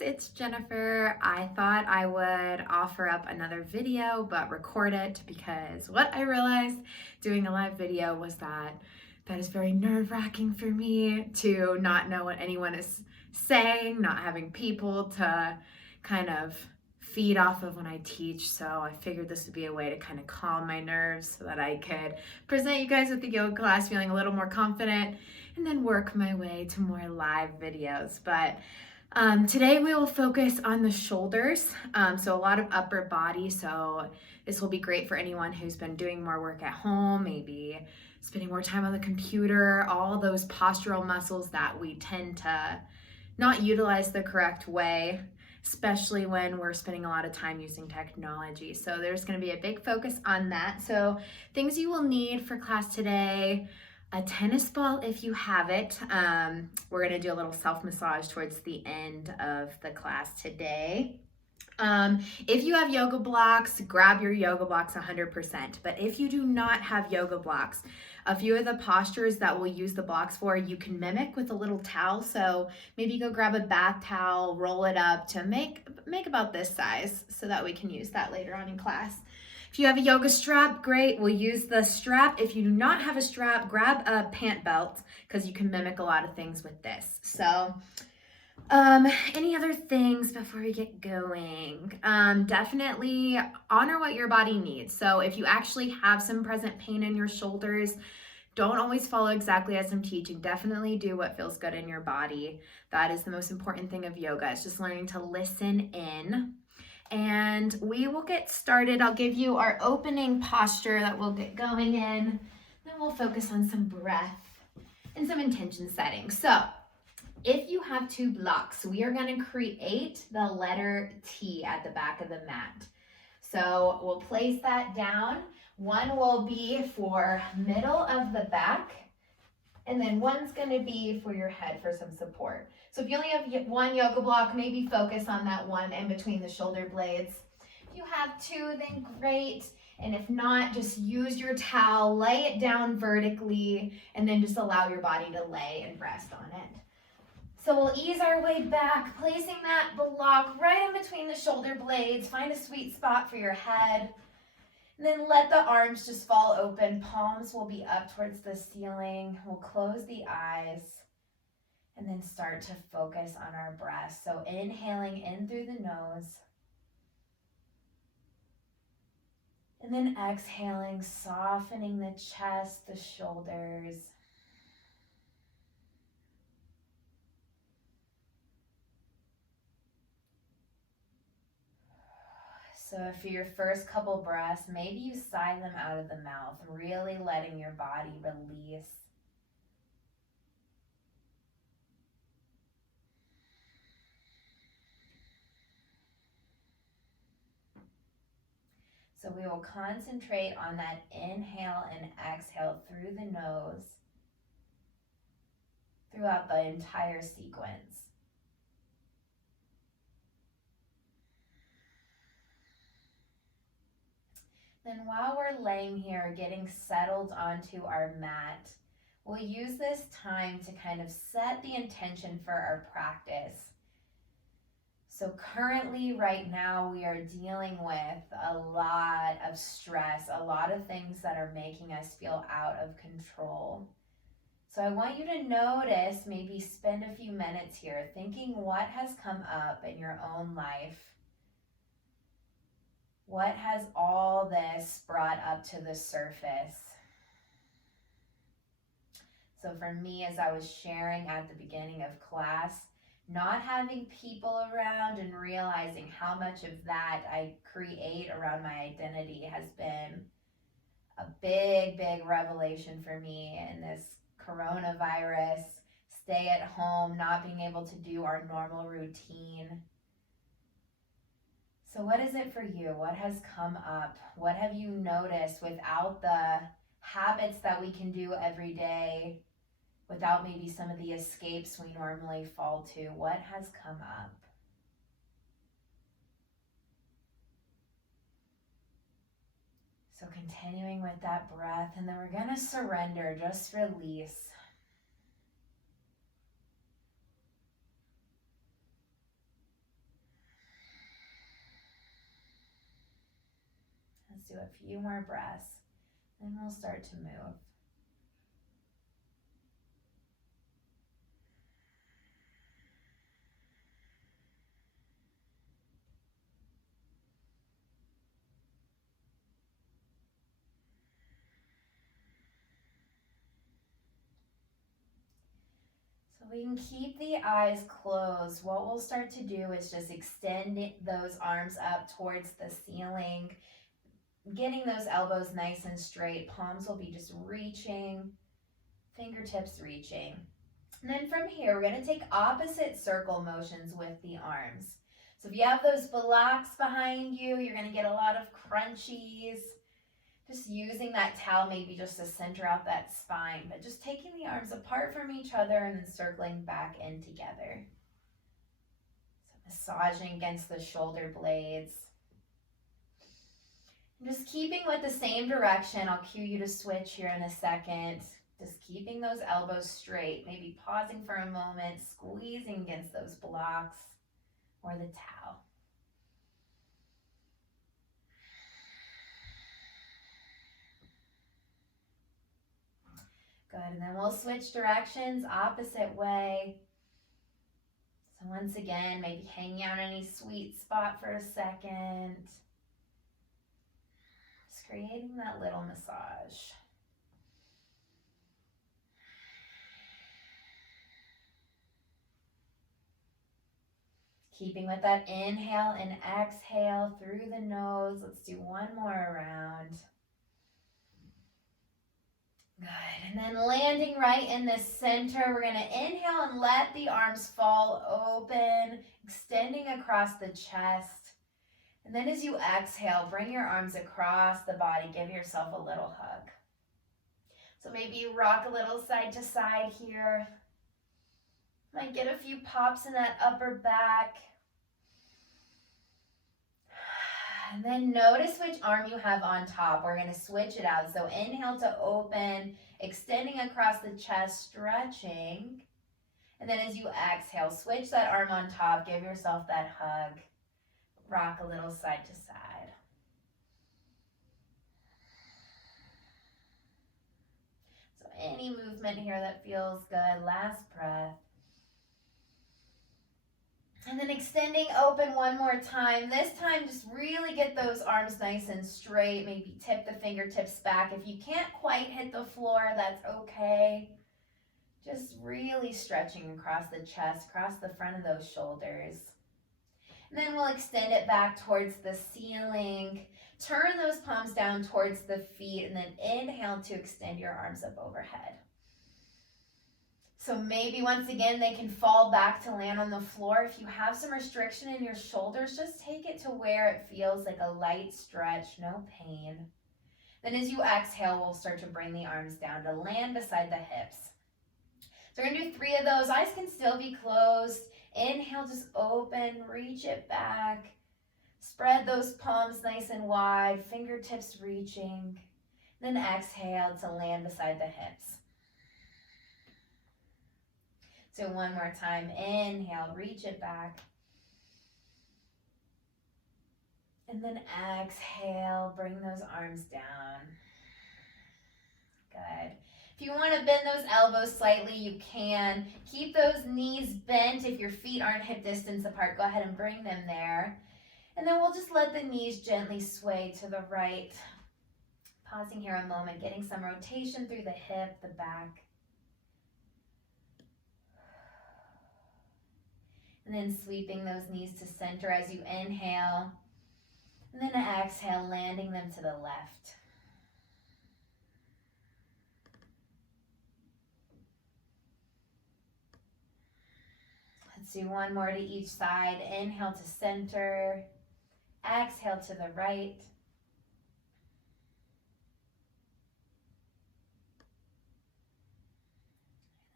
it's Jennifer. I thought I would offer up another video but record it because what I realized doing a live video was that is very nerve-wracking for me to not know what anyone is saying, not having people to kind of feed off of when I teach. So I figured this would be a way to kind of calm my nerves so that I could present you guys with the yoga class feeling a little more confident and then work my way to more live videos. But today we will focus on the shoulders, so a lot of upper body. So this will be great for anyone who's been doing more work at home, maybe spending more time on the computer, all those postural muscles that we tend to not utilize the correct way, especially when we're spending a lot of time using technology. So there's going to be a big focus on that. So things you will need for class today: a tennis ball if you have it. We're going to do a little self-massage towards the end of the class today. If you have yoga blocks, grab your yoga blocks 100%. But if you do not have yoga blocks, a few of the postures that we'll use the blocks for, you can mimic with a little towel. So maybe go grab a bath towel, roll it up to make about this size so that we can use that later on in class. If you have a yoga strap, great, we'll use the strap. If you do not have a strap, grab a pant belt because you can mimic a lot of things with this. So any other things before we get going? Definitely honor what your body needs. So if you actually have some present pain in your shoulders, don't always follow exactly as I'm teaching. Definitely do what feels good in your body. That is the most important thing of yoga. It's just learning to listen in. And we will get started. I'll give you our opening posture that we'll get going in. Then we'll focus on some breath and some intention setting. So if you have two blocks, we are going to create the letter T at the back of the mat. So we'll place that down. One will be for middle of the back, and then one's going to be for your head for some support. So if you only have one yoga block, maybe focus on that one in between the shoulder blades. If you have two, then great. And if not, just use your towel, lay it down vertically, and then just allow your body to lay and rest on it. So we'll ease our way back, placing that block right in between the shoulder blades. Find a sweet spot for your head. And then let the arms just fall open. Palms will be up towards the ceiling. We'll close the eyes and then start to focus on our breath. So inhaling in through the nose. And then exhaling, softening the chest, the shoulders. So for your first couple breaths, maybe you sigh them out of the mouth, really letting your body release. So we will concentrate on that inhale and exhale through the nose throughout the entire sequence. Then while we're laying here, getting settled onto our mat, we'll use this time to kind of set the intention for our practice. So currently, right now, we are dealing with a lot of stress, a lot of things that are making us feel out of control. So I want you to notice, maybe spend a few minutes here thinking what has come up in your own life. What has all this brought up to the surface? So for me, as I was sharing at the beginning of class, not having people around and realizing how much of that I create around my identity has been a big, big revelation for me in this coronavirus, stay at home, not being able to do our normal routine. So what is it for you? What has come up? What have you noticed without the habits that we can do every day, without maybe some of the escapes we normally fall to? What has come up? So continuing with that breath, and then we're going to surrender, just release. do a few more breaths, and we'll start to move. So we can keep the eyes closed. What we'll start to do is just extend those arms up towards the ceiling, getting those elbows nice and straight. Palms will be just reaching, fingertips reaching. And then from here, we're going to take opposite circle motions with the arms. So if you have those blocks behind you, you're going to get a lot of crunchies. Just using that towel maybe just to center out that spine, but just taking the arms apart from each other and then circling back in together. So massaging against the shoulder blades. And just keeping with the same direction. I'll cue you to switch here in a second. Just keeping those elbows straight, maybe pausing for a moment, squeezing against those blocks or the towel. Good, and then we'll switch directions, opposite way. So once again, maybe hanging out any sweet spot for a second. Just creating that little massage. Keeping with that inhale and exhale through the nose. Let's do one more round. Good, and then landing right in the center, we're going to inhale and let the arms fall open, extending across the chest. And then as you exhale, bring your arms across the body, give yourself a little hug. So maybe you rock a little side to side here. Might get a few pops in that upper back. And then notice which arm you have on top. We're going to switch it out. So inhale to open, extending across the chest, stretching. And then as you exhale, switch that arm on top. Give yourself that hug. Rock a little side to side. So any movement here that feels good. Last breath. And then extending open one more time. This time, just really get those arms nice and straight. Maybe tip the fingertips back. If you can't quite hit the floor, that's okay. Just really stretching across the chest, across the front of those shoulders. And then we'll extend it back towards the ceiling. Turn those palms down towards the feet, and then inhale to extend your arms up overhead. So maybe once again, they can fall back to land on the floor. If you have some restriction in your shoulders, just take it to where it feels like a light stretch, no pain. Then as you exhale, we'll start to bring the arms down to land beside the hips. So we're gonna do 3 of those. Eyes can still be closed. Inhale, just open, reach it back. Spread those palms nice and wide, fingertips reaching. Then exhale to land beside the hips. So one more time, inhale, reach it back. And then exhale, bring those arms down. Good. If you want to bend those elbows slightly, you can. Keep those knees bent. If your feet aren't hip distance apart, go ahead and bring them there. And then we'll just let the knees gently sway to the right. Pausing here a moment, getting some rotation through the hip, the back. And then sweeping those knees to center as you inhale. And then exhale, landing them to the left. Let's do one more to each side. Inhale to center. Exhale to the right.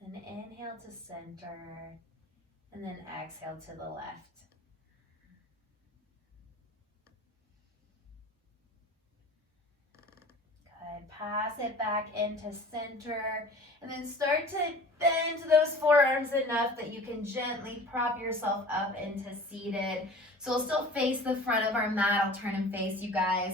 And inhale to center. And then exhale to the left. Good. Pass it back into center. And then start to bend those forearms enough that you can gently prop yourself up into seated. So we'll still face the front of our mat. I'll turn and face you guys.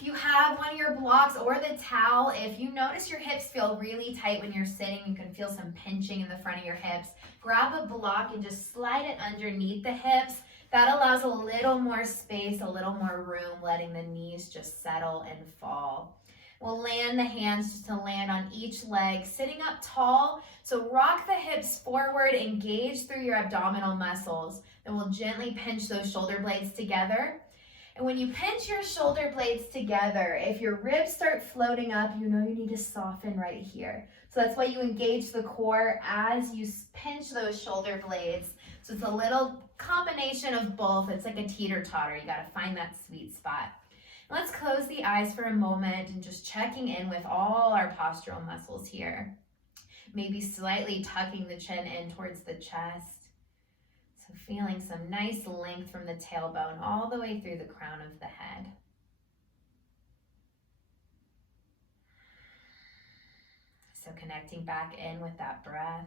If you have one of your blocks or the towel, if you notice your hips feel really tight when you're sitting, you can feel some pinching in the front of your hips, grab a block and just slide it underneath the hips. That allows a little more space, a little more room, letting the knees just settle and fall. We'll land the hands just to land on each leg, sitting up tall. So rock the hips forward, engage through your abdominal muscles. Then we'll gently pinch those shoulder blades together. And when you pinch your shoulder blades together, if your ribs start floating up, you know you need to soften right here. So that's why you engage the core as you pinch those shoulder blades. So it's a little combination of both. It's like a teeter-totter. You got to find that sweet spot. Let's close the eyes for a moment and just checking in with all our postural muscles here. Maybe slightly tucking the chin in towards the chest. So feeling some nice length from the tailbone all the way through the crown of the head. So connecting back in with that breath.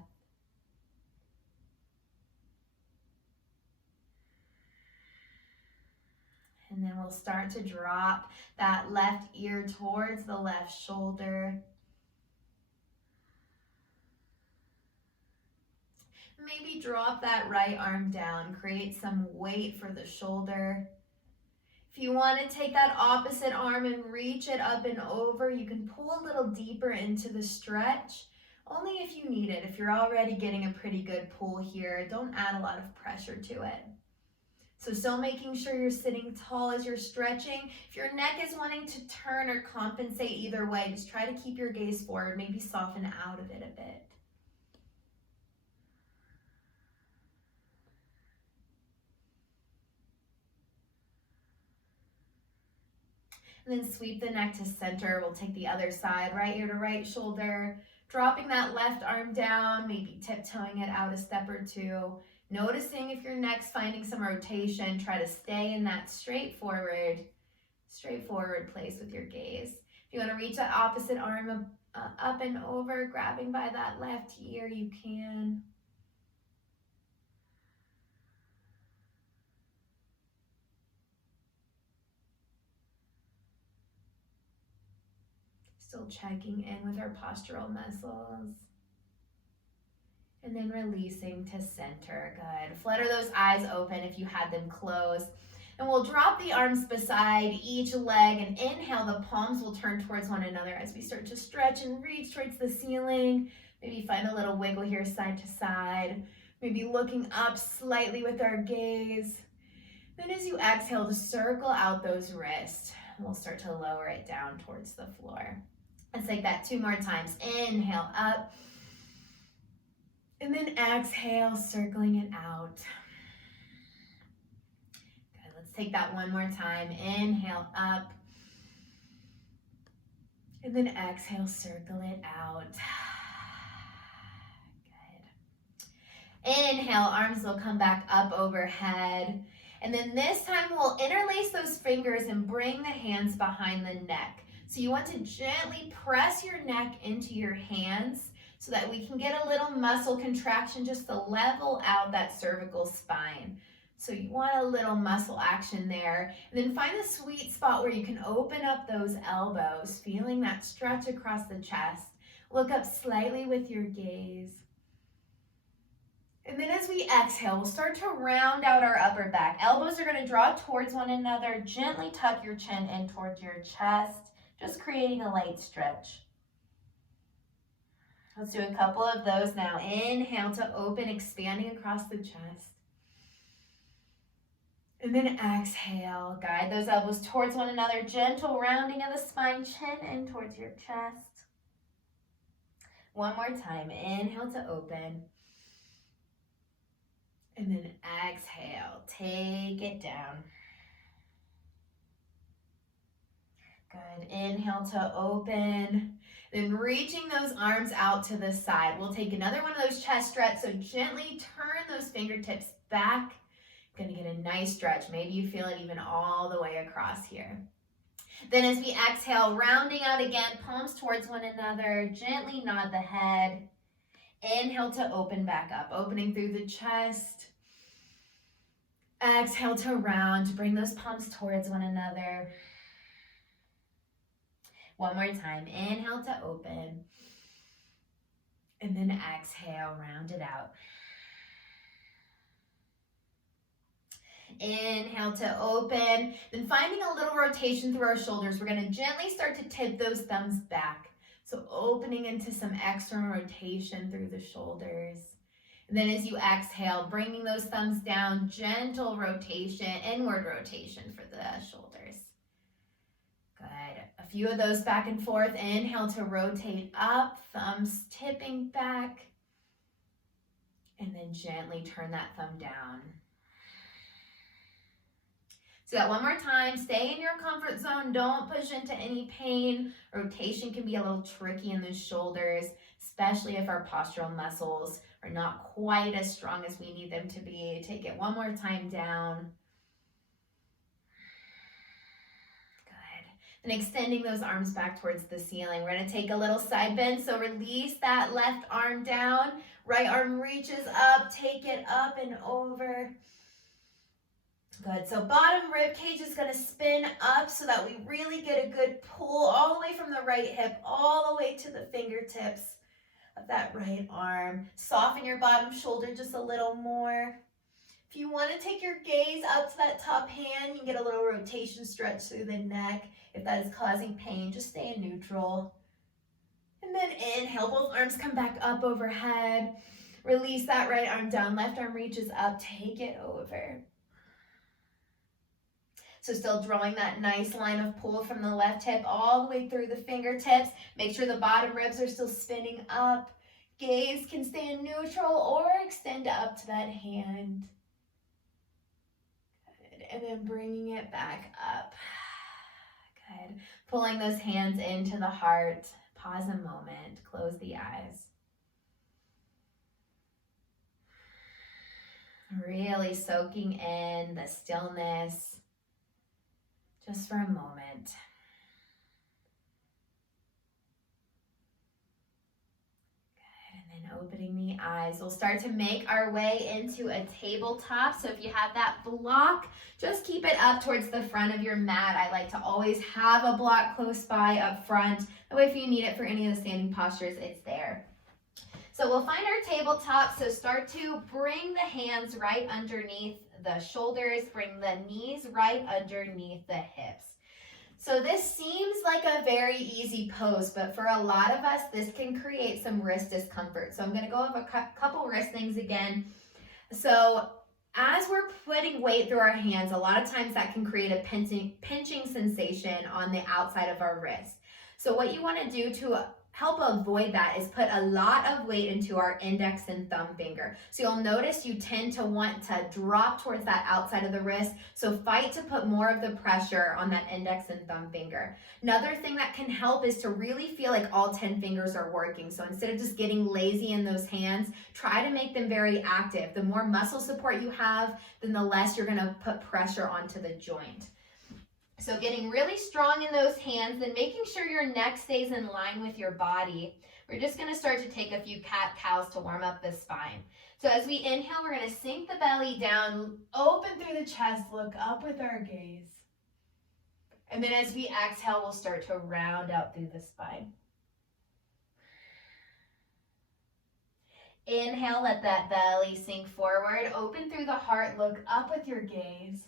And then we'll start to drop that left ear towards the left shoulder. Maybe drop that right arm down, create some weight for the shoulder. If you want to take that opposite arm and reach it up and over, you can pull a little deeper into the stretch, only if you need it. If you're already getting a pretty good pull here, don't add a lot of pressure to it. So still making sure you're sitting tall as you're stretching. If your neck is wanting to turn or compensate either way, just try to keep your gaze forward, maybe soften out of it a bit. And then sweep the neck to center. We'll take the other side, right ear to right shoulder, dropping that left arm down, maybe tiptoeing it out a step or two. Noticing if your neck's finding some rotation, try to stay in that straightforward place with your gaze. If you want to reach that opposite arm up and over, grabbing by that left ear, you can. Still checking in with our postural muscles. And then releasing to center. Good. Flutter those eyes open if you had them closed. And we'll drop the arms beside each leg and inhale. The palms will turn towards one another as we start to stretch and reach towards the ceiling. Maybe find a little wiggle here side to side. Maybe looking up slightly with our gaze. Then as you exhale, to circle out those wrists. We'll start to lower it down towards the floor. Let's take that 2 more times. Inhale up. And then exhale, circling it out. Good, let's take that 1 more time. Inhale up. And then exhale, circle it out. Good. Inhale, arms will come back up overhead. And then this time we'll interlace those fingers and bring the hands behind the neck. So you want to gently press your neck into your hands so that we can get a little muscle contraction just to level out that cervical spine. So you want a little muscle action there. And then find the sweet spot where you can open up those elbows, feeling that stretch across the chest. Look up slightly with your gaze. And then as we exhale, we'll start to round out our upper back. Elbows are going to draw towards one another. Gently tuck your chin in towards your chest, just creating a light stretch. Let's do a couple of those now. Inhale to open, expanding across the chest. And then exhale, guide those elbows towards one another. Gentle rounding of the spine, chin in towards your chest. 1 more time. Inhale to open. And then exhale, take it down. Good. Inhale to open. Then reaching those arms out to the side. We'll take another one of those chest stretch. So gently turn those fingertips back. Gonna get a nice stretch. Maybe you feel it even all the way across here. Then as we exhale, rounding out again, palms towards one another. Gently nod the head. Inhale to open back up, opening through the chest. Exhale to round, bring those palms towards one another. One more time. Inhale to open. And then exhale, round it out. Inhale to open. Then finding a little rotation through our shoulders, we're going to gently start to tip those thumbs back. So opening into some external rotation through the shoulders. And then as you exhale, bringing those thumbs down, gentle rotation, inward rotation for the shoulders. Good. A few of those back and forth. Inhale to rotate up, thumbs tipping back. And then gently turn that thumb down. So that one more time. Stay in your comfort zone. Don't push into any pain. Rotation can be a little tricky in the shoulders, especially if our postural muscles are not quite as strong as we need them to be. Take it one more time down. And extending those arms back towards the ceiling. We're going to take a little side bend. So release that left arm down. Right arm reaches up. Take it up and over. Good. So bottom rib cage is going to spin up so that we really get a good pull all the way from the right hip all the way to the fingertips of that right arm. Soften your bottom shoulder just a little more. If you want to take your gaze up to that top hand, you can get a little rotation stretch through the neck. If that is causing pain, just stay in neutral. And then inhale, both arms come back up overhead. Release that right arm down, left arm reaches up, take it over. So still drawing that nice line of pull from the left hip all the way through the fingertips. Make sure the bottom ribs are still spinning up. Gaze can stay in neutral or extend up to that hand. Good. And then bringing it back up. Good. Pulling those hands into the heart. Pause a moment. Close the eyes. Really soaking in the stillness. Just for a moment. Good, and then opening the eyes. We'll start to make our way into a tabletop. So if you have that block, just keep it up towards the front of your mat. I like to always have a block close by up front. That way if you need it for any of the standing postures, it's there. So we'll find our tabletop. So start to bring the hands right underneath the shoulders, bring the knees right underneath the hips. So this seems like a very easy pose, but for a lot of us, this can create some wrist discomfort. So I'm going to go over a couple wrist things again. So as we're putting weight through our hands, a lot of times that can create a pinching sensation on the outside of our wrist. So what you want to do to help avoid that is put a lot of weight into our index and thumb finger. So you'll notice you tend to want to drop towards that outside of the wrist. So fight to put more of the pressure on that index and thumb finger. Another thing that can help is to really feel like all 10 fingers are working. So instead of just getting lazy in those hands, try to make them very active. The more muscle support you have, then the less you're going to put pressure onto the joint. So getting really strong in those hands and making sure your neck stays in line with your body. We're just going to start to take a few cat-cows to warm up the spine. So as we inhale, we're going to sink the belly down, open through the chest, look up with our gaze. And then as we exhale, we'll start to round out through the spine. Inhale, let that belly sink forward, open through the heart, look up with your gaze.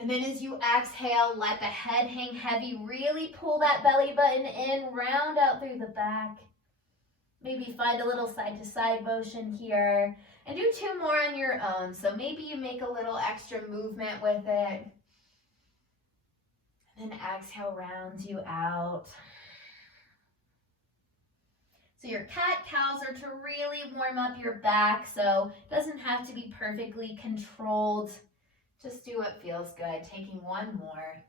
And then as you exhale, let the head hang heavy. Really pull that belly button in, round out through the back. Maybe find a little side-to-side motion here. And do 2 more on your own. So maybe you make a little extra movement with it. And then exhale, round you out. So your cat-cows are to really warm up your back. So it doesn't have to be perfectly controlled. Just do what feels good. Taking 1 more.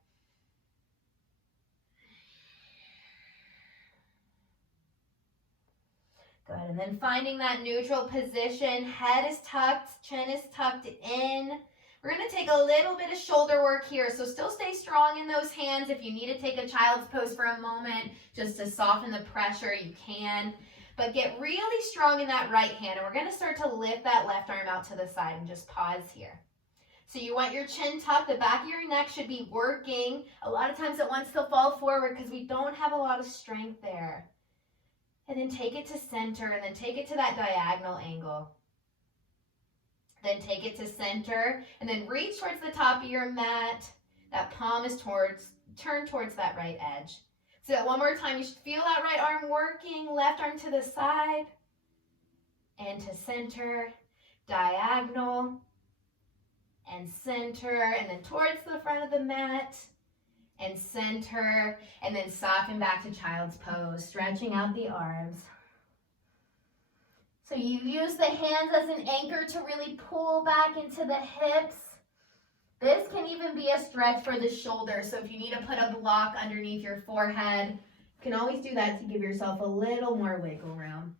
Good. And then finding that neutral position. Head is tucked. Chin is tucked in. We're going to take a little bit of shoulder work here. So still stay strong in those hands. If you need to take a child's pose for a moment, just to soften the pressure, you can. But get really strong in that right hand. And we're going to start to lift that left arm out to the side and just pause here. So you want your chin tucked, the back of your neck should be working. A lot of times it wants to fall forward because we don't have a lot of strength there. And then take it to center, and then take it to that diagonal angle. Then take it to center, and then reach towards the top of your mat. That palm is turned towards that right edge. So one more time, you should feel that right arm working, left arm to the side, and to center, diagonal, and center, and then towards the front of the mat, and center, and then soften back to child's pose, stretching out the arms. So you use the hands as an anchor to really pull back into the hips. This can even be a stretch for the shoulders, so if you need to put a block underneath your forehead, you can always do that to give yourself a little more wiggle room.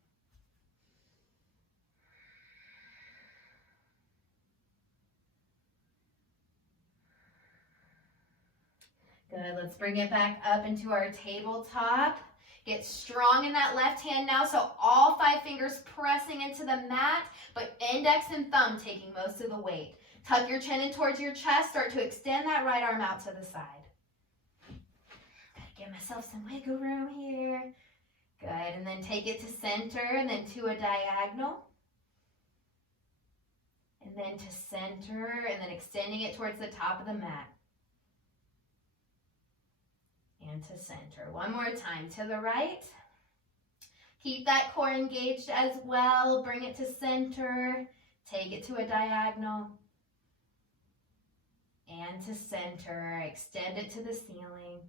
Good, let's bring it back up into our tabletop. Get strong in that left hand now, so all 5 fingers pressing into the mat, but index and thumb taking most of the weight. Tuck your chin in towards your chest, start to extend that right arm out to the side. Gotta give myself some wiggle room here. Good, and then take it to center, and then to a diagonal. And then to center, and then extending it towards the top of the mat. And to center. One more time, to the right. Keep that core engaged as well. Bring it to center. Take it to a diagonal. And to center. Extend it to the ceiling.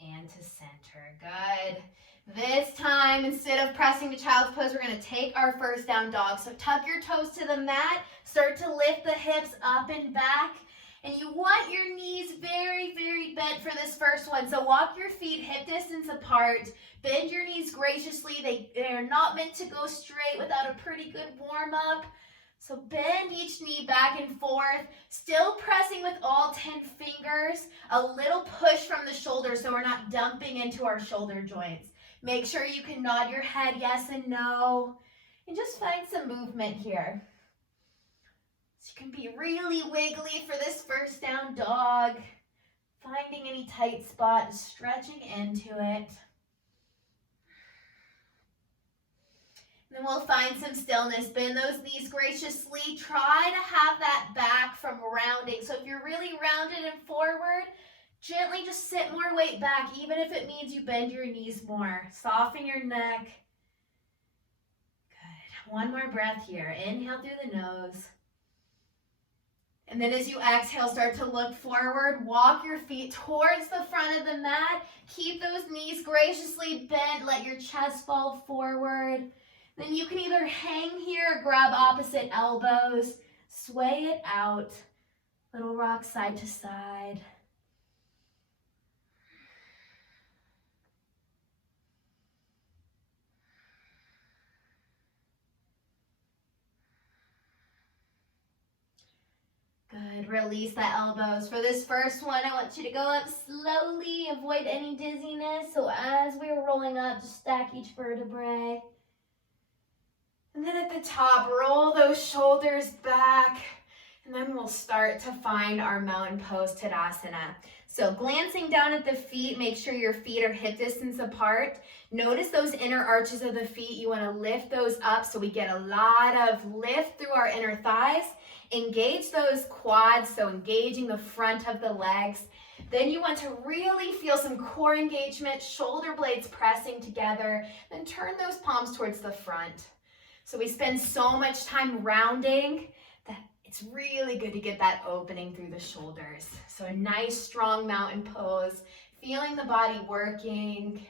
And to center. Good. This time, instead of pressing to child's pose, we're going to take our first down dog. So tuck your toes to the mat. Start to lift the hips up and back. And you want your knees very, very bent for this first one. So walk your feet hip distance apart. Bend your knees graciously. They're not meant to go straight without a pretty good warm-up. So bend each knee back and forth. Still pressing with all 10 fingers. A little push from the shoulders so we're not dumping into our shoulder joints. Make sure you can nod your head yes and no. And just find some movement here. So you can be really wiggly for this first down dog. Finding any tight spot and stretching into it. And then we'll find some stillness. Bend those knees graciously. Try to have that back from rounding. So if you're really rounded and forward, gently just sit more weight back, even if it means you bend your knees more. Soften your neck. Good. One more breath here. Inhale through the nose. And then as you exhale, start to look forward. Walk your feet towards the front of the mat. Keep those knees graciously bent. Let your chest fall forward. Then you can either hang here or grab opposite elbows. Sway it out. Little rock side to side. Good, release the elbows. For this first one, I want you to go up slowly, avoid any dizziness. So as we're rolling up, just stack each vertebrae. And then at the top, roll those shoulders back. And then we'll start to find our mountain pose Tadasana. So glancing down at the feet, make sure your feet are hip distance apart. Notice those inner arches of the feet. You want to lift those up so we get a lot of lift through our inner thighs. Engage those quads, so engaging the front of the legs. Then you want to really feel some core engagement, shoulder blades pressing together. Then turn those palms towards the front. So we spend so much time rounding that it's really good to get that opening through the shoulders. So a nice, strong mountain pose, feeling the body working.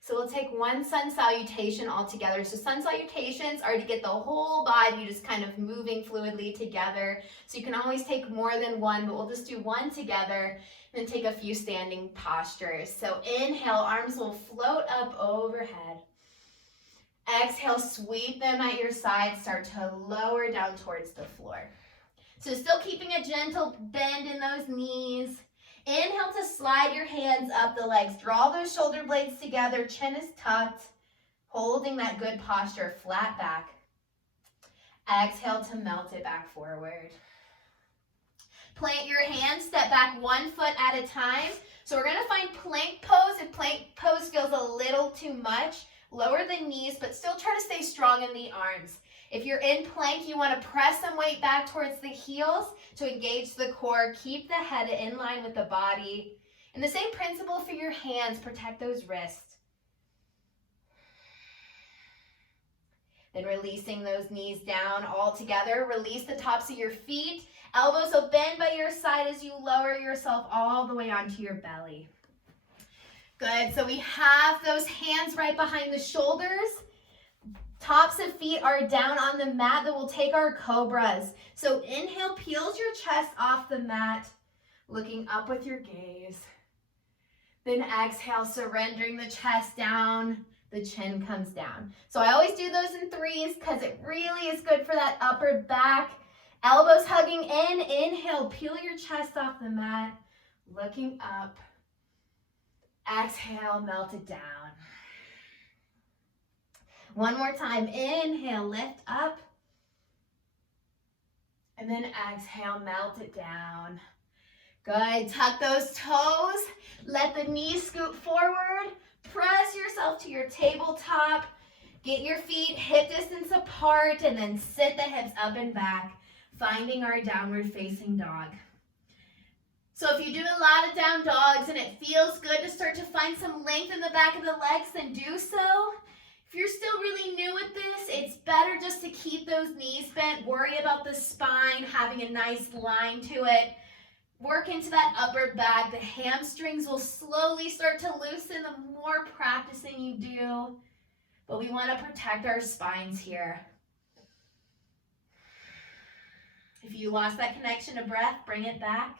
So we'll take one sun salutation all together. So sun salutations are to get the whole body just kind of moving fluidly together. So you can always take more than one, but we'll just do one together and then take a few standing postures. So inhale, arms will float up overhead. Exhale, sweep them at your side, start to lower down towards the floor. So still keeping a gentle bend in those knees. Inhale to slide your hands up the legs. Draw those shoulder blades together. Chin is tucked. Holding that good posture, flat back. Exhale to melt it back forward. Plant your hands, step back 1 foot at a time. So we're gonna find plank pose. If plank pose feels a little too much, lower the knees, but still try to stay strong in the arms. If you're in plank, you wanna press some weight back towards the heels to engage the core. Keep the head in line with the body. And the same principle for your hands, protect those wrists. Then releasing those knees down all together. Release the tops of your feet. Elbows will bend by your side as you lower yourself all the way onto your belly. Good, so we have those hands right behind the shoulders. Tops of feet are down on the mat that will take our cobras. So inhale, peels your chest off the mat, looking up with your gaze. Then exhale, surrendering the chest down, the chin comes down. So I always do those in threes because it really is good for that upper back. Elbows hugging in, inhale, peel your chest off the mat, looking up. Exhale, melt it down. One more time, inhale, lift up. And then exhale, melt it down. Good, tuck those toes. Let the knees scoot forward. Press yourself to your tabletop. Get your feet hip distance apart and then sit the hips up and back, finding our downward facing dog. So if you do a lot of down dogs and it feels good to start to find some length in the back of the legs, then do so. If you're still really new with this, it's better just to keep those knees bent, worry about the spine, having a nice line to it. Work into that upper back. The hamstrings will slowly start to loosen the more practicing you do. But we want to protect our spines here. If you lost that connection to breath, bring it back.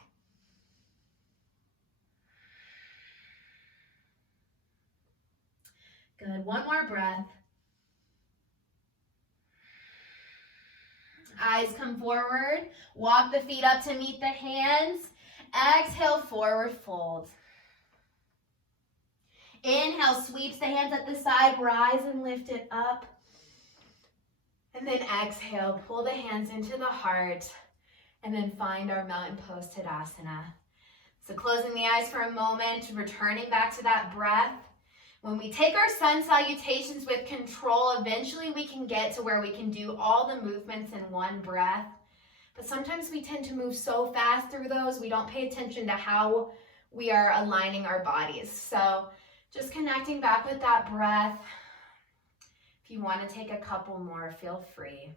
Good, one more breath. Eyes come forward. Walk the feet up to meet the hands. Exhale, forward fold. Inhale, sweeps the hands at the side, rise and lift it up. And then exhale, pull the hands into the heart, and then find our mountain pose Tadasana. So closing the eyes for a moment, returning back to that breath. When we take our sun salutations with control, eventually we can get to where we can do all the movements in one breath. But sometimes we tend to move so fast through those, we don't pay attention to how we are aligning our bodies. So just connecting back with that breath. If you want to take a couple more, feel free.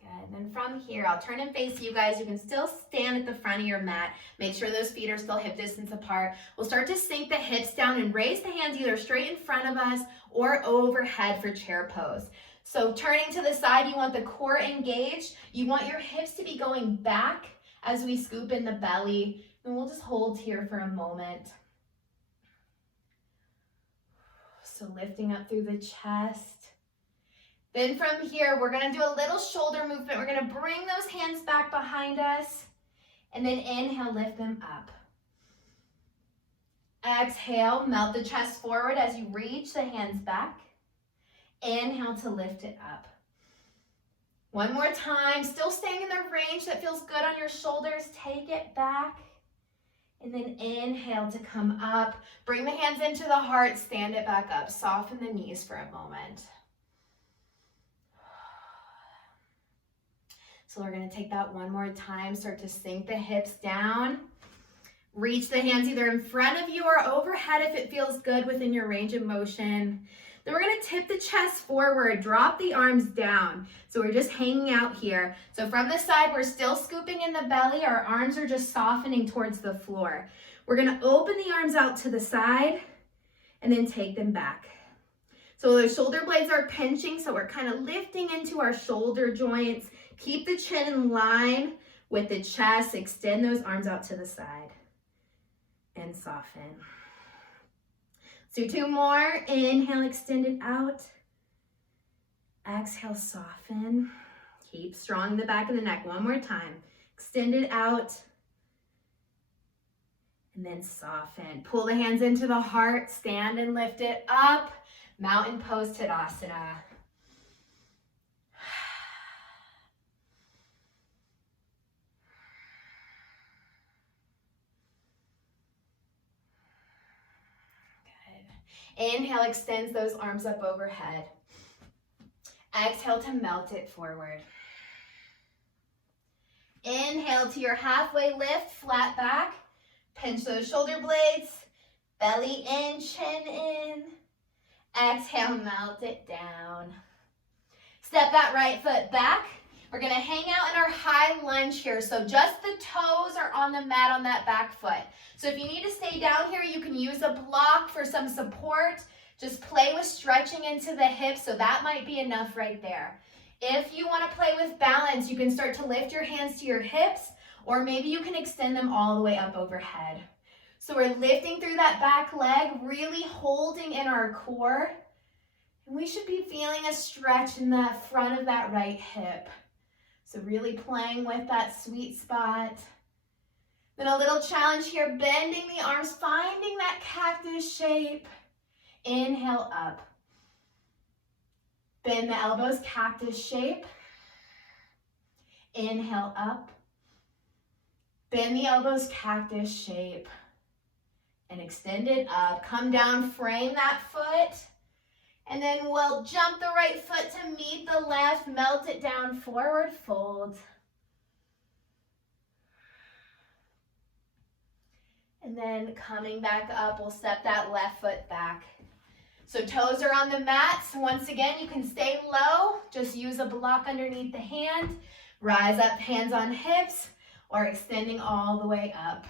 Good. And then from here, I'll turn and face you guys. You can still stand at the front of your mat. Make sure those feet are still hip distance apart. We'll start to sink the hips down and raise the hands either straight in front of us or overhead for chair pose. So turning to the side, you want the core engaged. You want your hips to be going back as we scoop in the belly. And we'll just hold here for a moment. So lifting up through the chest. Then from here, we're gonna do a little shoulder movement. We're gonna bring those hands back behind us. And then inhale, lift them up. Exhale, melt the chest forward as you reach the hands back. Inhale to lift it up. One more time, still staying in the range that feels good on your shoulders. Take it back. And then inhale to come up. Bring the hands into the heart, stand it back up. Soften the knees for a moment. So we're gonna take that one more time, start to sink the hips down. Reach the hands either in front of you or overhead if it feels good within your range of motion. Then we're gonna tip the chest forward, drop the arms down. So we're just hanging out here. So from the side, we're still scooping in the belly. Our arms are just softening towards the floor. We're gonna open the arms out to the side and then take them back. So the shoulder blades are pinching, so we're kind of lifting into our shoulder joints. Keep the chin in line with the chest. Extend those arms out to the side and soften. So two more. Inhale, extend it out. Exhale, soften. Keep strong in the back of the neck. One more time. Extend it out. And then soften. Pull the hands into the heart, stand and lift it up. Mountain pose Tadasana. Good. Inhale, extends those arms up overhead. Exhale to melt it forward. Inhale to your halfway lift, flat back. Pinch those shoulder blades. Belly in, chin in. Exhale, melt it down. Step that right foot back. We're gonna hang out in our high lunge here. So just the toes are on the mat on that back foot. So if you need to stay down here, you can use a block for some support. Just play with stretching into the hips, so that might be enough right there. If you wanna play with balance, you can start to lift your hands to your hips, or maybe you can extend them all the way up overhead. So we're lifting through that back leg, really holding in our core. And we should be feeling a stretch in the front of that right hip. So really playing with that sweet spot. Then a little challenge here, bending the arms, finding that cactus shape. Inhale up. Bend the elbows, cactus shape. Inhale up. Bend the elbows, cactus shape. And extend it up. Come down, frame that foot. And then we'll jump the right foot to meet the left, melt it down, forward fold. And then coming back up, we'll step that left foot back. So toes are on the mat. So once again, you can stay low. Just use a block underneath the hand. Rise up, hands on hips, or extending all the way up.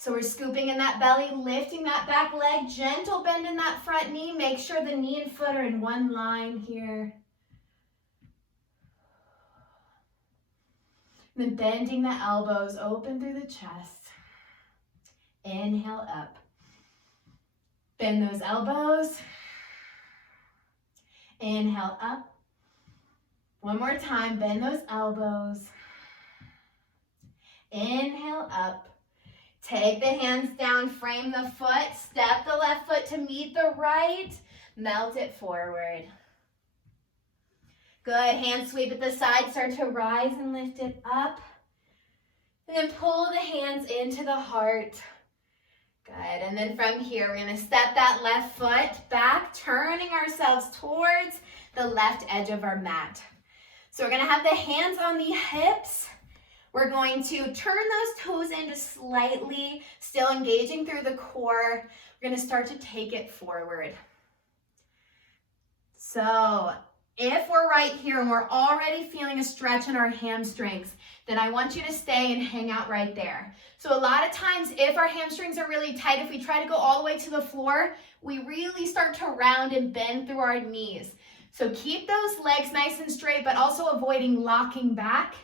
So we're scooping in that belly, lifting that back leg, gentle bend in that front knee. Make sure the knee and foot are in one line here. And then bending the elbows, open through the chest. Inhale up. Bend those elbows. Inhale up. One more time, bend those elbows. Inhale up. Take the hands down, frame the foot, step the left foot to meet the right, melt it forward. Good, hand sweep at the side, start to rise and lift it up. And then pull the hands into the heart. Good, and then from here, we're gonna step that left foot back, turning ourselves towards the left edge of our mat. So we're gonna have the hands on the hips. We're going to turn those toes in just slightly, still engaging through the core. We're gonna start to take it forward. So if we're right here and we're already feeling a stretch in our hamstrings, then I want you to stay and hang out right there. So a lot of times, if our hamstrings are really tight, if we try to go all the way to the floor, we really start to round and bend through our knees. So keep those legs nice and straight, but also avoiding locking back.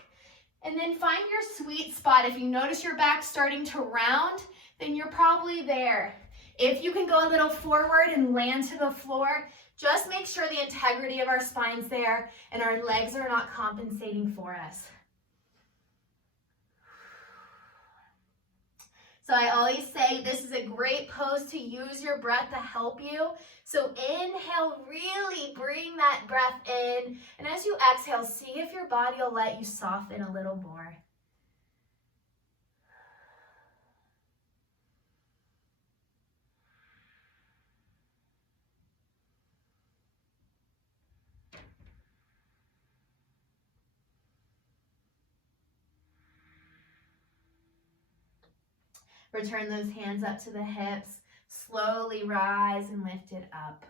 And then find your sweet spot. If you notice your back starting to round, then you're probably there. If you can go a little forward and land to the floor, just make sure the integrity of our spine's there and our legs are not compensating for us. So I always say this is a great pose to use your breath to help you. So inhale, really bring that breath in. And as you exhale, see if your body will let you soften a little more. Return those hands up to the hips. Slowly rise and lift it up.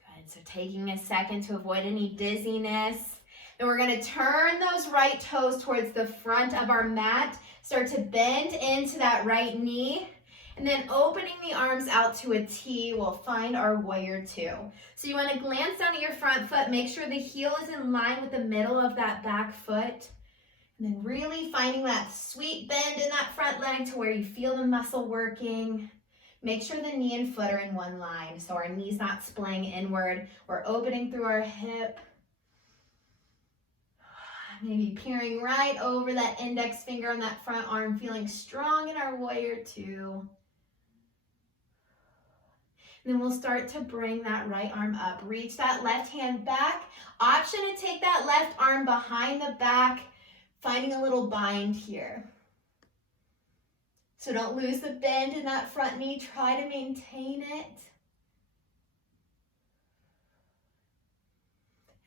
Good, so taking a second to avoid any dizziness. Then we're gonna turn those right toes towards the front of our mat. Start to bend into that right knee. And then opening the arms out to a T, we'll find our warrior two. So you wanna glance down at your front foot, make sure the heel is in line with the middle of that back foot. And then really finding that sweet bend in that front leg to where you feel the muscle working. Make sure the knee and foot are in one line, so our knee's not splaying inward. We're opening through our hip. Maybe peering right over that index finger on that front arm, feeling strong in our warrior two. And then we'll start to bring that right arm up. Reach that left hand back. Option to take that left arm behind the back, finding a little bind here. So don't lose the bend in that front knee. Try to maintain it.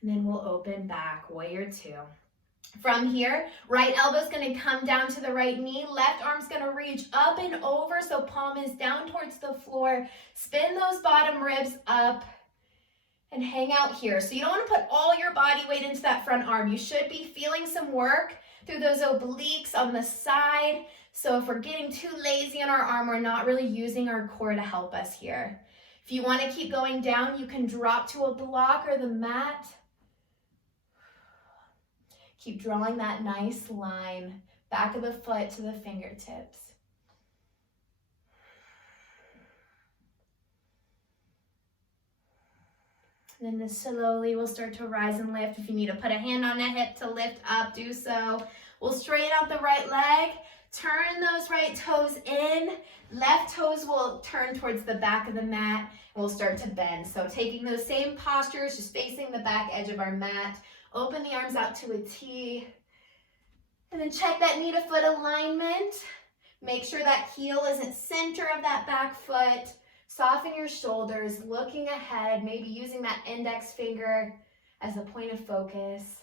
And then we'll open back, warrior two. From here, right elbow's gonna come down to the right knee, left arm's gonna reach up and over, so palm is down towards the floor. Spin those bottom ribs up and hang out here. So you don't wanna put all your body weight into that front arm. You should be feeling some work through those obliques on the side. So if we're getting too lazy on our arm, we're not really using our core to help us here. If you wanna keep going down, you can drop to a block or the mat. Keep drawing that nice line, back of the foot to the fingertips. And then slowly we'll start to rise and lift. If you need to put a hand on a hip to lift up, do so. We'll straighten out the right leg, turn those right toes in. Left toes will turn towards the back of the mat, and we'll start to bend. So taking those same postures, just facing the back edge of our mat. Open the arms out to a T. And then check that knee to foot alignment. Make sure that heel isn't center of that back foot. Soften your shoulders, looking ahead, maybe using that index finger as a point of focus.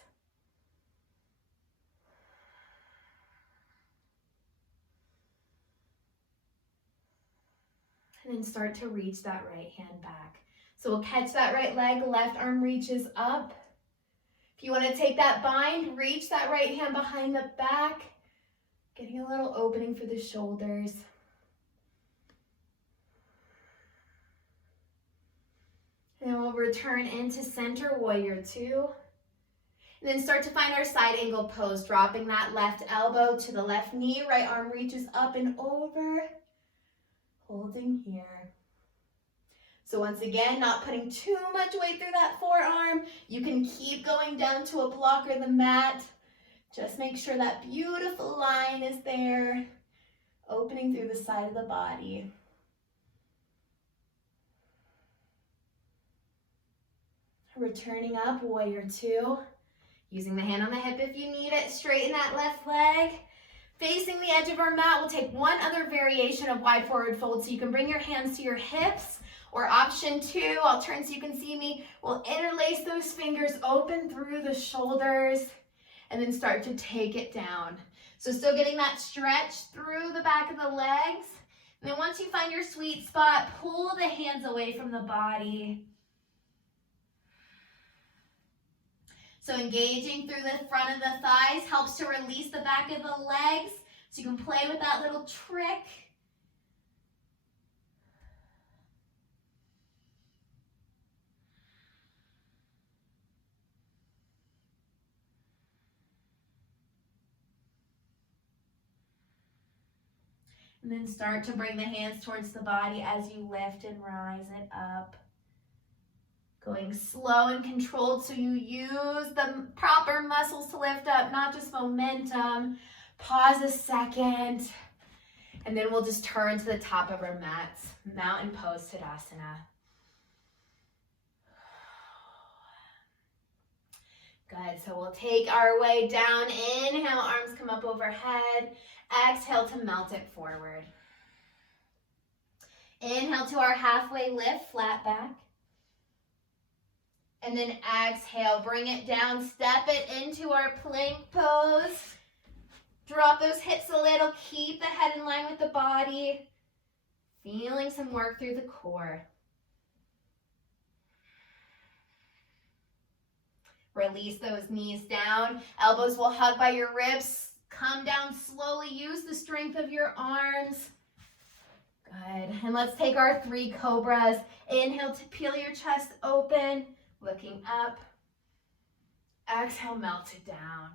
And then start to reach that right hand back. So we'll catch that right leg, left arm reaches up. If you want to take that bind, reach that right hand behind the back, getting a little opening for the shoulders. And then we'll return into center, warrior two. And then start to find our side angle pose, dropping that left elbow to the left knee, right arm reaches up and over, holding here. So once again, not putting too much weight through that forearm. You can keep going down to a block or the mat. Just make sure that beautiful line is there, opening through the side of the body. Returning up, warrior two. Using the hand on the hip if you need it. Straighten that left leg. Facing the edge of our mat, we'll take one other variation of wide forward fold. So you can bring your hands to your hips. Or option two, I'll turn so you can see me. We'll interlace those fingers, open through the shoulders, and then start to take it down. So still getting that stretch through the back of the legs. And then once you find your sweet spot, pull the hands away from the body. So engaging through the front of the thighs helps to release the back of the legs. So you can play with that little trick. And then start to bring the hands towards the body as you lift and rise it up. Going slow and controlled so you use the proper muscles to lift up, not just momentum. Pause a second. And then we'll just turn to the top of our mats. Mountain pose, Tadasana. Good, so we'll take our way down. Inhale, arms come up overhead. Exhale to melt it forward. Inhale to our halfway lift, flat back. And then exhale, bring it down, step it into our plank pose. Drop those hips a little, keep the head in line with the body. Feeling some work through the core. Release those knees down. Elbows will hug by your ribs. Come down slowly. Use the strength of your arms. Good. And let's take our 3 cobras. Inhale to peel your chest open. Looking up. Exhale, melt it down.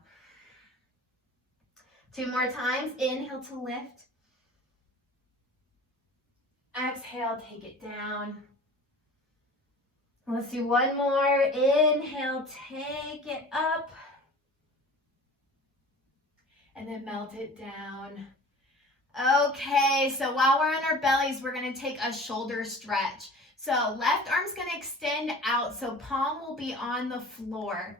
2 more times. Inhale to lift. Exhale, take it down. Let's do 1 more. Inhale, take it up. and then melt it down. Okay, so while we're on our bellies, we're gonna take a shoulder stretch. So left arm's gonna extend out, so palm will be on the floor.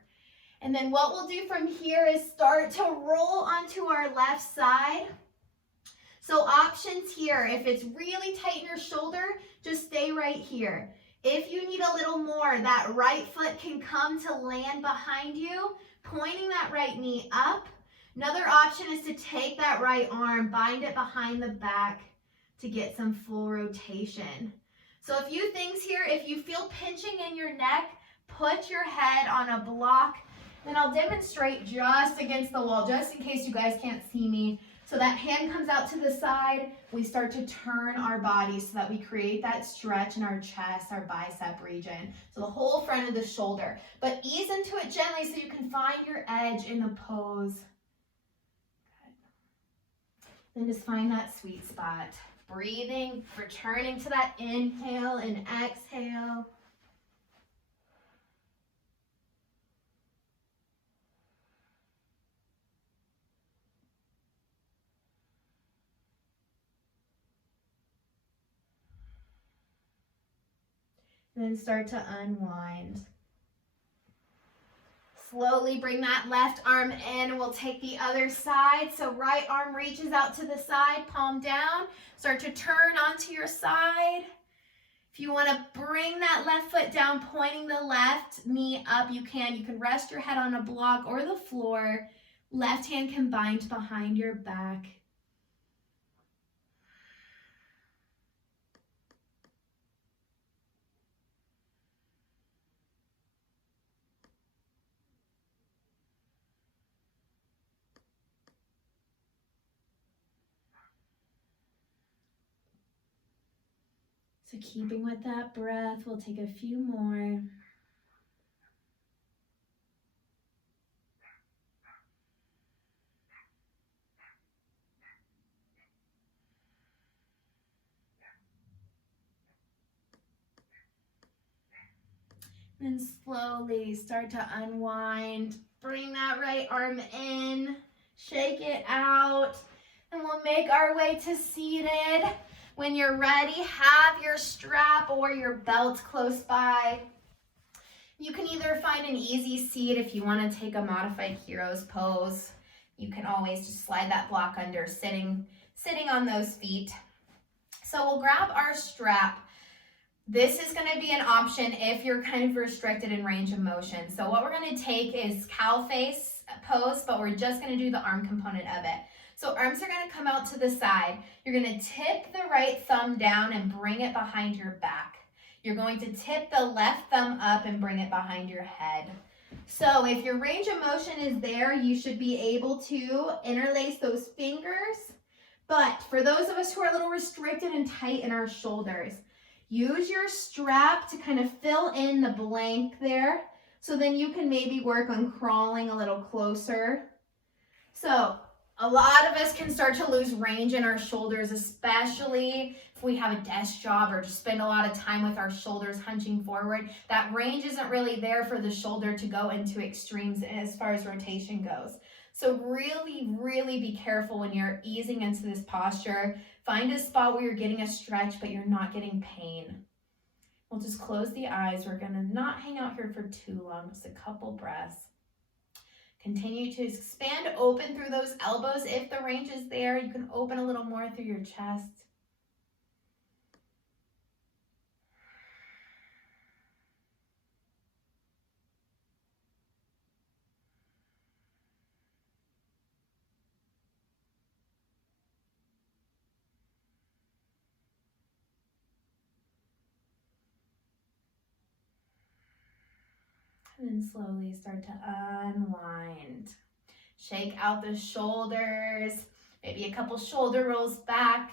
And then what we'll do from here is start to roll onto our left side. So options here, if it's really tight in your shoulder, just stay right here. If you need a little more, that right foot can come to land behind you, pointing that right knee up. Another option is to take that right arm, bind it behind the back to get some full rotation. So a few things here, if you feel pinching in your neck, put your head on a block. Then I'll demonstrate just against the wall, just in case you guys can't see me. So that hand comes out to the side, we start to turn our body so that we create that stretch in our chest, our bicep region. So the whole front of the shoulder. But ease into it gently so you can find your edge in the pose. Good. Then just find that sweet spot. Breathing, returning to that inhale and exhale. Then start to unwind. Slowly bring that left arm in. We'll take the other side. So right arm reaches out to the side, palm down. Start to turn onto your side. If you want to bring that left foot down, pointing the left knee up, you can. You can rest your head on a block or the floor. Left hand can bind behind your back. So keeping with that breath, we'll take a few more. Then slowly start to unwind. Bring that right arm in, shake it out, and we'll make our way to seated. When you're ready, have your strap or your belt close by. You can either find an easy seat if you want to take a modified hero's pose. You can always just slide that block under, sitting on those feet. So we'll grab our strap. This is going to be an option if you're kind of restricted in range of motion. So what we're going to take is cow face pose, but we're just going to do the arm component of it. So arms are going to come out to the side. You're going to tip the right thumb down and bring it behind your back. You're going to tip the left thumb up and bring it behind your head. So if your range of motion is there, you should be able to interlace those fingers. But for those of us who are a little restricted and tight in our shoulders, use your strap to kind of fill in the blank there. So then you can maybe work on crawling a little closer. So a lot of us can start to lose range in our shoulders, especially if we have a desk job or just spend a lot of time with our shoulders hunching forward. That range isn't really there for the shoulder to go into extremes as far as rotation goes. So really, really be careful when you're easing into this posture. Find a spot where you're getting a stretch, but you're not getting pain. We'll just close the eyes. We're gonna not hang out here for too long, just a couple breaths. Continue to expand, open through those elbows. If the range is there, you can open a little more through your chest. And then slowly start to unwind. Shake out the shoulders, maybe a couple shoulder rolls back,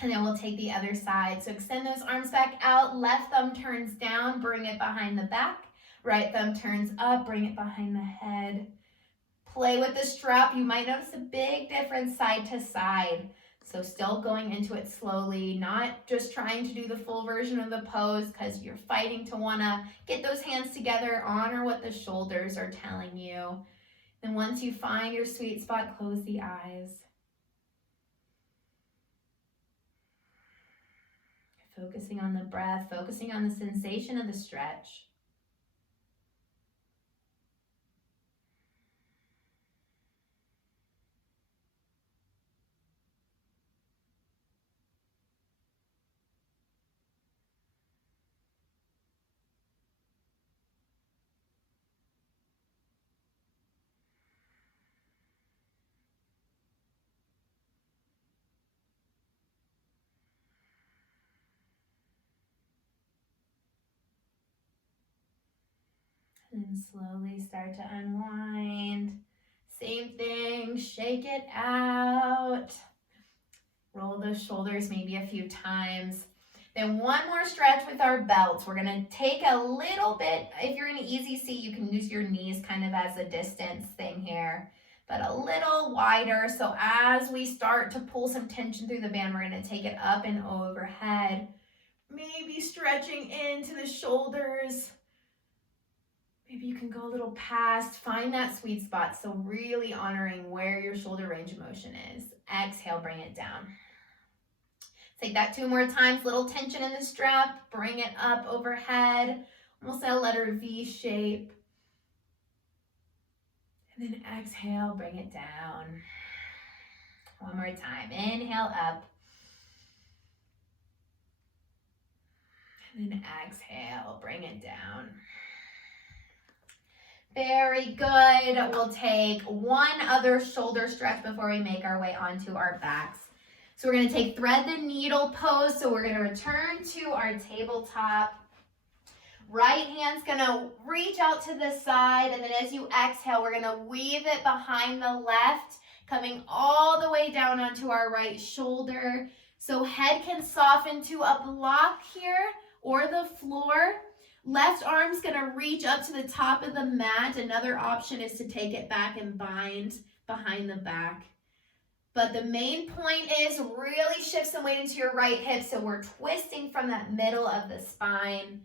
and then we'll take the other side. So extend those arms back out, left thumb turns down, bring it behind the back, right thumb turns up, bring it behind the head. Play with the strap. You might notice a big difference side to side. So still going into it slowly, not just trying to do the full version of the pose because you're fighting to want to get those hands together, honor what the shoulders are telling you. Then once you find your sweet spot, close the eyes. Focusing on the breath, focusing on the sensation of the stretch. And then slowly start to unwind. Same thing, shake it out. Roll those shoulders maybe a few times. Then one more stretch with our belts. We're gonna take a little bit, if you're in an easy seat, you can use your knees kind of as a distance thing here, but a little wider. So as we start to pull some tension through the band, we're gonna take it up and overhead. Maybe stretching into the shoulders. Maybe you can go a little past, find that sweet spot. So really honoring where your shoulder range of motion is. Exhale, bring it down. Take that 2 more times, little tension in the strap, bring it up overhead, almost a letter V shape. And then exhale, bring it down. One more time, inhale up. And then exhale, bring it down. Very good. We'll take one other shoulder stretch before we make our way onto our backs. So we're going to take thread the needle pose. So we're going to return to our tabletop. Right hand's going to reach out to the side. And then as you exhale, we're going to weave it behind the left, coming all the way down onto our right shoulder. So head can soften to a block here or the floor. Left arm's gonna reach up to the top of the mat. Another option is to take it back and bind behind the back. But the main point is really shift some weight into your right hip so we're twisting from that middle of the spine.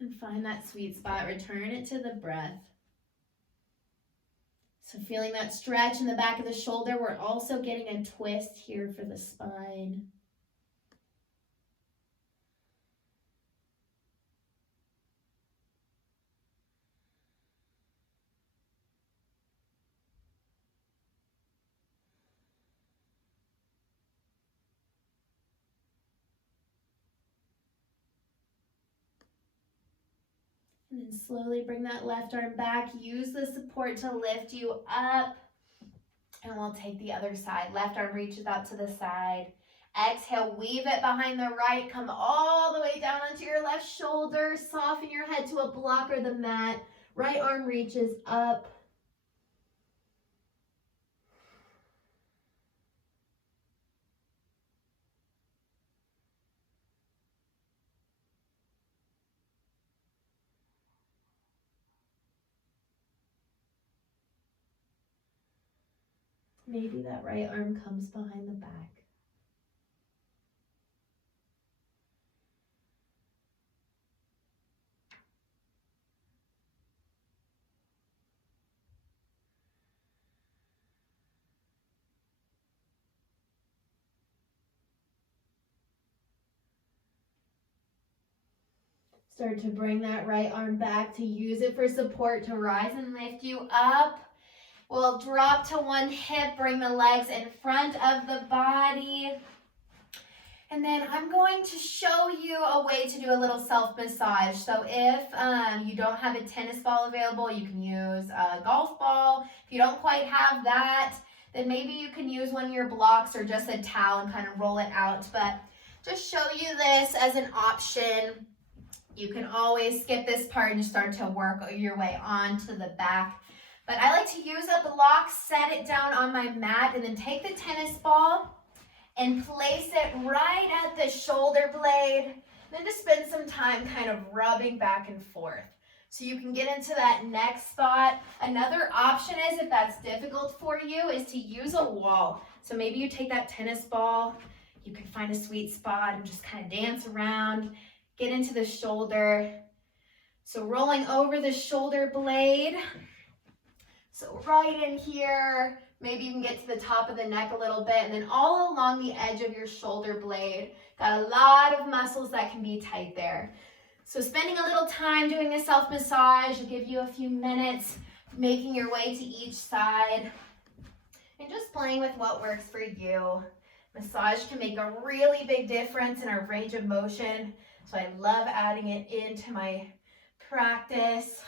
And find that sweet spot, return it to the breath. So feeling that stretch in the back of the shoulder, we're also getting a twist here for the spine. And then slowly bring that left arm back. Use the support to lift you up. And we'll take the other side. Left arm reaches out to the side. Exhale, weave it behind the right. Come all the way down onto your left shoulder. Soften your head to a block or the mat. Right arm reaches up. Maybe that right arm comes behind the back. Start to bring that right arm back to use it for support to rise and lift you up. We'll drop to one hip, bring the legs in front of the body. And then I'm going to show you a way to do a little self-massage. So if you don't have a tennis ball available, you can use a golf ball. If you don't quite have that, then maybe you can use one of your blocks or just a towel and kind of roll it out. But just show you this as an option. You can always skip this part and start to work your way onto the back. But I like to use a block, set it down on my mat, and then take the tennis ball and place it right at the shoulder blade. Then just spend some time kind of rubbing back and forth. So you can get into that neck spot. Another option is, if that's difficult for you, is to use a wall. So maybe you take that tennis ball, you can find a sweet spot and just kind of dance around, get into the shoulder, So rolling over the shoulder blade. So right in here, maybe you can get to the top of the neck a little bit, and then all along the edge of your shoulder blade. Got a lot of muscles that can be tight there. So spending a little time doing a self-massage will give you a few minutes, making your way to each side, and just playing with what works for you. Massage can make a really big difference in our range of motion, so I love adding it into my practice.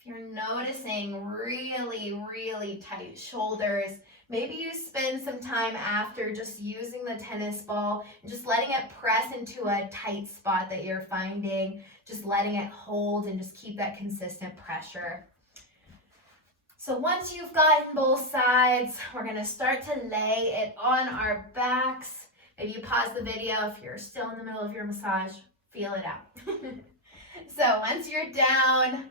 If you're noticing really tight shoulders, maybe you spend some time after just using the tennis ball and just letting it press into a tight spot that you're finding, just letting it hold and just keep that consistent pressure. So once you've gotten both sides, we're going to start to lay it on our backs. Maybe you pause the video if you're still in the middle of your massage, feel it out. So once you're down,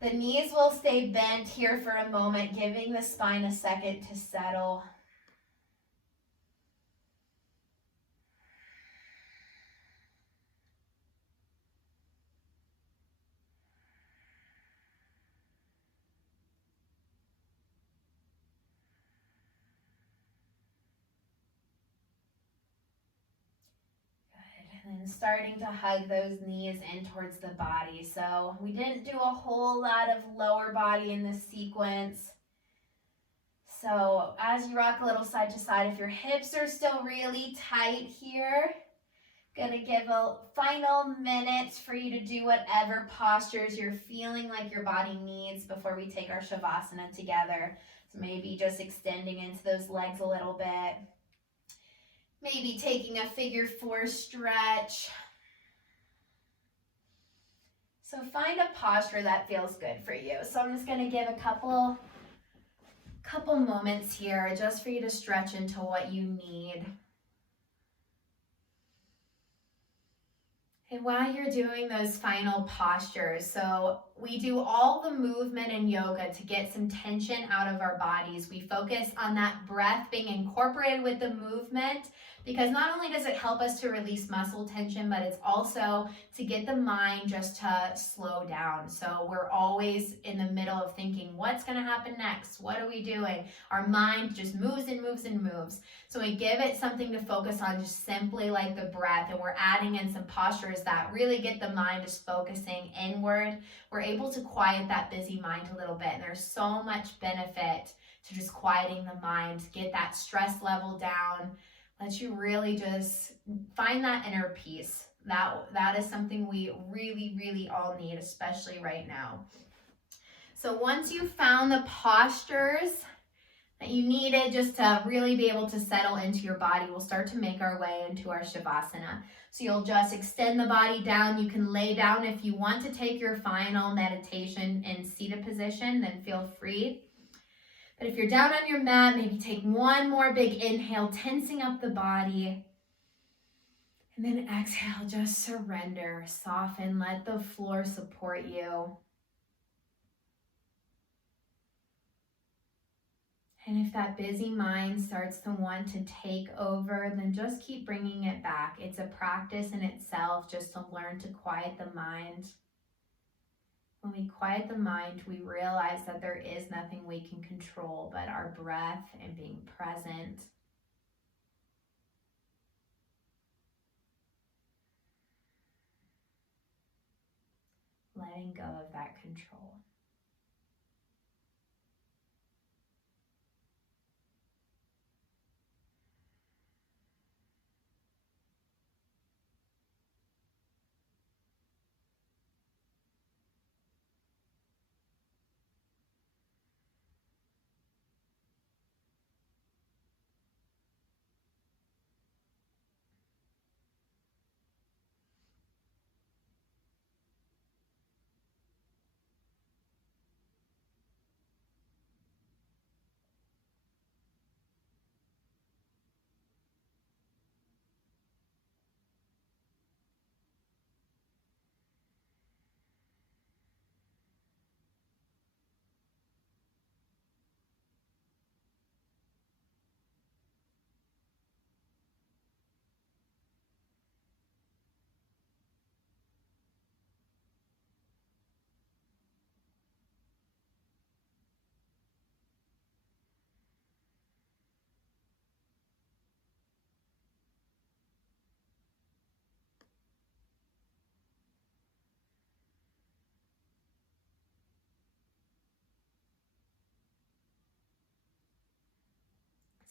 the knees will stay bent here for a moment, giving the spine a second to settle. And then starting to hug those knees in towards the body. So we didn't do a whole lot of lower body in this sequence. So as you rock a little side to side, if your hips are still really tight here, gonna give a final minute for you to do whatever postures you're feeling like your body needs before we take our Shavasana together. So maybe just extending into those legs a little bit. Maybe taking a figure 4 stretch. So find a posture that feels good for you. So I'm just going to give a couple moments here just for you to stretch into what you need. And while you're doing those final postures, so we do all the movement in yoga to get some tension out of our bodies. We focus on that breath being incorporated with the movement, because not only does it help us to release muscle tension, but it's also to get the mind just to slow down. So we're always in the middle of thinking, what's going to happen next? What are we doing? Our mind just moves and moves and moves. So we give it something to focus on, just simply like the breath, and we're adding in some postures that really get the mind just focusing inward. We're able to quiet that busy mind a little bit, and there's so much benefit to just quieting the mind, get that stress level down, let you really just find that inner peace. That is something we really all need, especially right now. So once you've found the postures that you needed just to really be able to settle into your body, we'll start to make our way into our Shavasana. So you'll just extend the body down. You can lay down if you want to take your final meditation in seated position, then feel free. But if you're down on your mat, maybe take one more big inhale, tensing up the body. And then exhale, just surrender, soften, let the floor support you. And if that busy mind starts to want to take over, then just keep bringing it back. It's a practice in itself just to learn to quiet the mind. When we quiet the mind, we realize that there is nothing we can control but our breath and being present. Letting go of that control.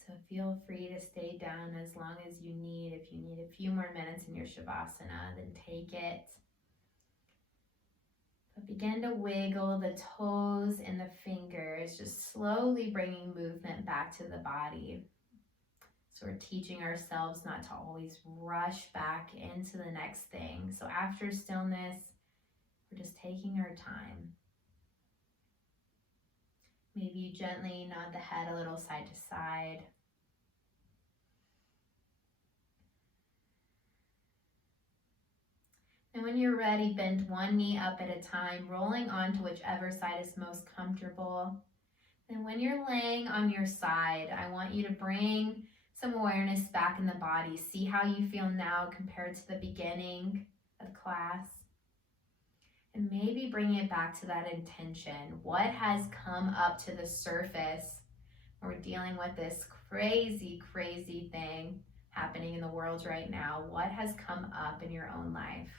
So feel free to stay down as long as you need. If you need a few more minutes in your Shavasana, then take it. But begin to wiggle the toes and the fingers, just slowly bringing movement back to the body. So we're teaching ourselves not to always rush back into the next thing. So after stillness, we're just taking our time. Maybe you gently nod the head a little side to side. And when you're ready, bend one knee up at a time, rolling onto whichever side is most comfortable. And when you're laying on your side, I want you to bring some awareness back in the body. See how you feel now compared to the beginning of class. And maybe bring it back to that intention. What has come up to the surface? We're dealing with this crazy, crazy thing happening in the world right now. What has come up in your own life?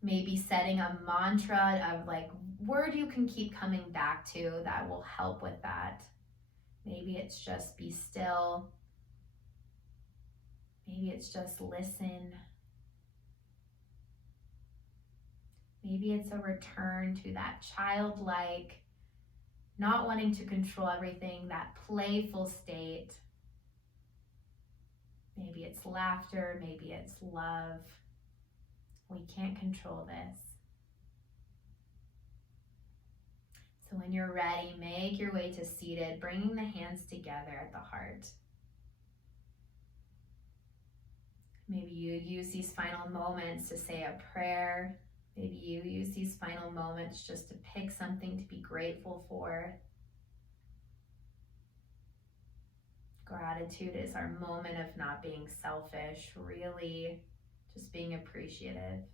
Maybe setting a mantra of like word you can keep coming back to that will help with that. Maybe it's just be still. Maybe it's just listen. Maybe it's a return to that childlike, not wanting to control everything, that playful state. Maybe it's laughter, maybe it's love. We can't control this. So when you're ready, make your way to seated, bringing the hands together at the heart. Maybe you use these final moments to say a prayer. Maybe you use these final moments just to pick something to be grateful for. Gratitude is our moment of not being selfish, really just being appreciative.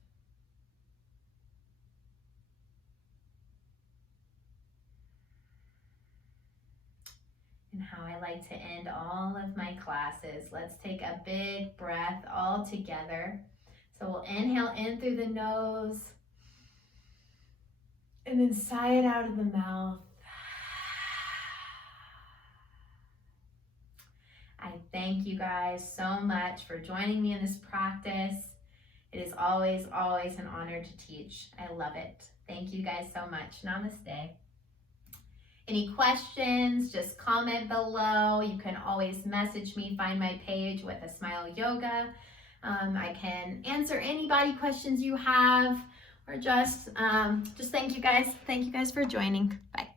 And how I like to end all of my classes. Let's take a big breath all together. So we'll inhale in through the nose and then sigh it out of the mouth. I thank you guys so much for joining me in this practice. It is always, always an honor to teach. I love it. Thank you guys so much. Namaste. Any questions, just comment below. You can always message me, find my page with a Smile Yoga. I can answer any body questions you have, or just thank you guys. Thank you guys for joining. Bye.